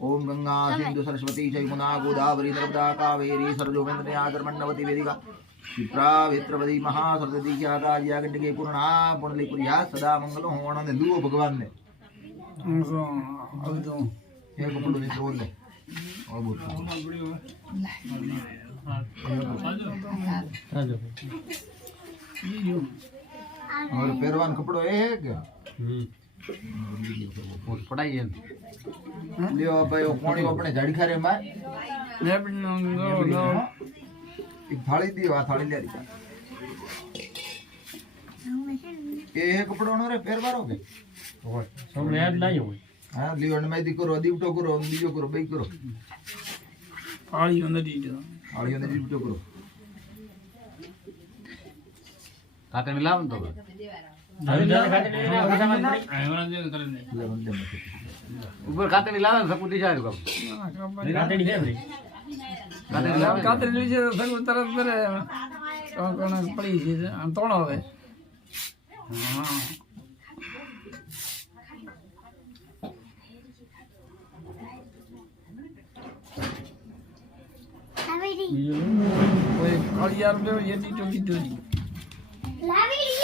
ओम गंगा सिंधु सरस्वती जयमुना गोदावरी नर्मदा कावेरी सरजोवेन्द्र आदरमण्डवती वेदिका विप्रा वित्रवदी महासरस्वती ज्ञाता गंडके पूर्णा पुंडलीपुरिया सदा मंगल होवण ने लुओ भगवान ने ये बोल दे बोल दे और बोल और पेरवान कपड़ो है क्या पढ़ाई है लियो भाई कोणी अपने झाड़ी खारे मार एक थाली दियो आ थाली ले दी ये कपड़ो नो रे पेरवारो के ओय सब याद नहीं होय हां लियो ने दी करो दीवटो करो बीजो करो बई करो आळी अंदर दीजो करो काटे मिलाव तो ऊपर खाते नहीं लावा सब कुछ जाए को खाते नहीं है खाते नहीं है सब तरफ मेरे कौन पड़ी है हम तोड़ होवे हां लावेरी कोई कालियार में ये दी तो लावेरी